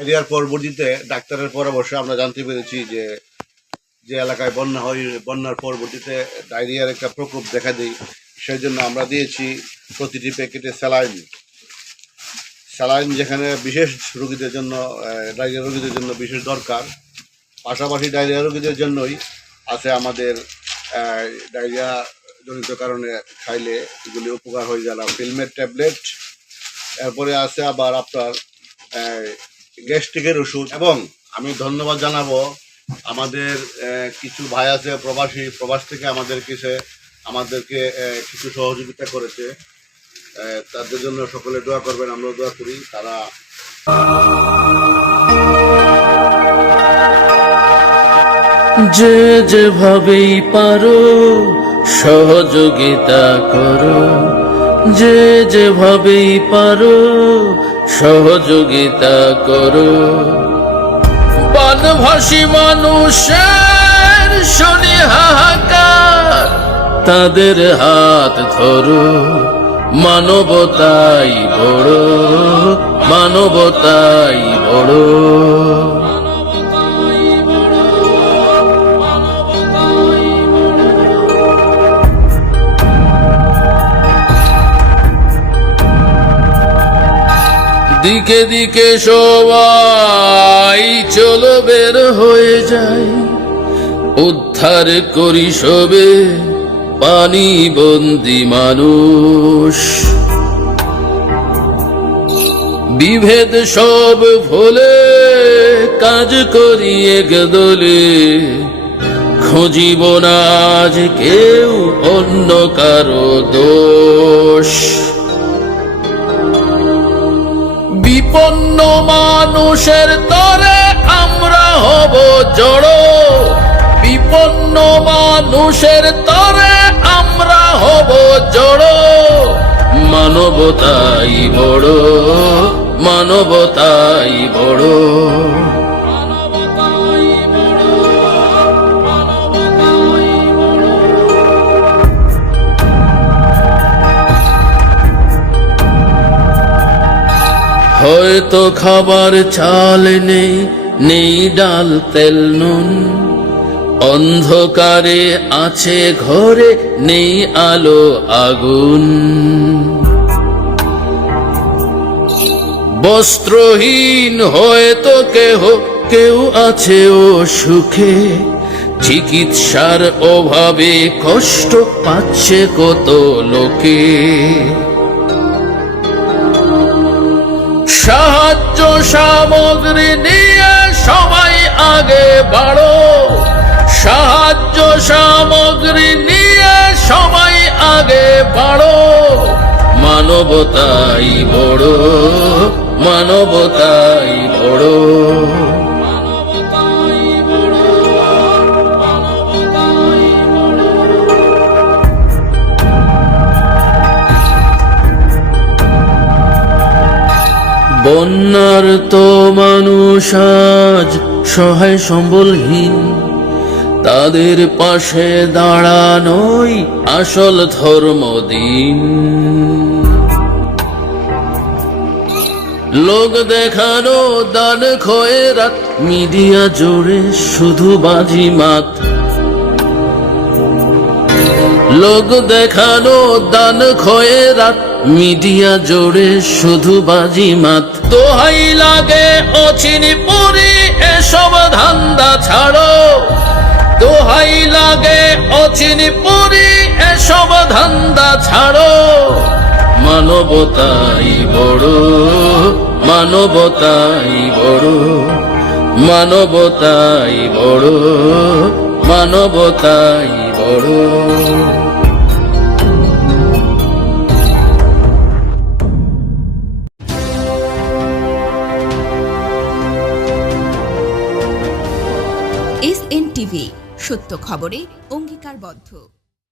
ডায়রিয়ার পরবর্তীতে ডাক্তারের পরামর্শে আমরা জানতে পেরেছি যে যে এলাকায় বন্যা হয়, বন্যার পরবর্তীতে ডায়রিয়ার একটা প্রকোপ দেখা দেয়। সেই জন্য আমরা দিয়েছি প্রতিটি প্যাকেটে স্যালাইন যেখানে বিশেষ রোগীদের জন্য, ডায়রিয়া রোগীদের জন্য বিশেষ দরকার, পাশাপাশি ডায়রিয়া রোগীদের জন্যই আছে আমাদের ডায়রিয়া জনিত কারণে খাইলে এগুলি উপকার হয়ে যারা ফিল্মের ট্যাবলেট, এরপরে আছে আবার আপনার গ্যাস্ট্রিকের ওষুধ। এবং আমি ধন্যবাদ জানাবো আমাদের কিছু ভাই আছে প্রবাস থেকে আমাদেরকে কিছু সহযোগিতা করেছে, তাদের জন্য সকলে দোয়া করবেন, আমরা দোয়া করি। তারা যে যেভাবেই পারো সহযোগিতা করো, যে যেভাবেই পারো সহযোগিতা করো। বানভাসী মানুষের শুনি হাহাকার, তাদের হাত ধরো। মানবতাই বড়, মানবতাই বড়। দিকে দিকে সবাই চলো বের হয়ে যায়, উদ্ধার করি সবে পানি বন্দি মানুষ। বিভেদ সব ভুলে কাজ করি এক দলে, খুঁজিব না আজ কেউ অন্য কারো দোষ। বিপন্ন মানুষের তরে আমরা হব জড়ো, বিপন্ন মানুষের তরে আমরা হব জড়ো। মানবতাই বড়, মানবতাই বড়। হয়তো খাবার চাল নেই, নেই ডাল তেল নুন, অন্ধকারে আছে ঘরে নেই আলো আগুন। বস্ত্রহীন হয়তো কেউ আছে ও সুখে, চিকিৎসার অভাবে কষ্ট পাচ্ছে কত লোকে। সাহায্য সামগ্রী নিয়ে সবাই আগে বাড়ো, সাহায্য সামগ্রী নিয়ে সবাই আগে বাড়ো। মানবতাই বড়, মানবতাই বড়। বন্যার তো মানুষ আজ সহায় সম্বলহীন, তাদের পাশে দাঁড়ানোই আসল ধর্মদিন। লোক দেখানো দান খয়রাত মিডিয়া জোরে শুধু বাজিমাত। লোক দেখানো দান খয়রাত মিডিয়া জোরে শুধু বাজিমাত। দোহাই লাগে অচিনি পুরি এসব ধান্দা ছাড়ো, দোহাই লাগে অচিনি পুরি এসব ধান্দা ছাড়ো। মানবতাই বড়, মানবতাই বড়, মানবতাই বড়, মানবতাই বড়। SN টিভি, সত্য খবরে অঙ্গীকারবদ্ধ।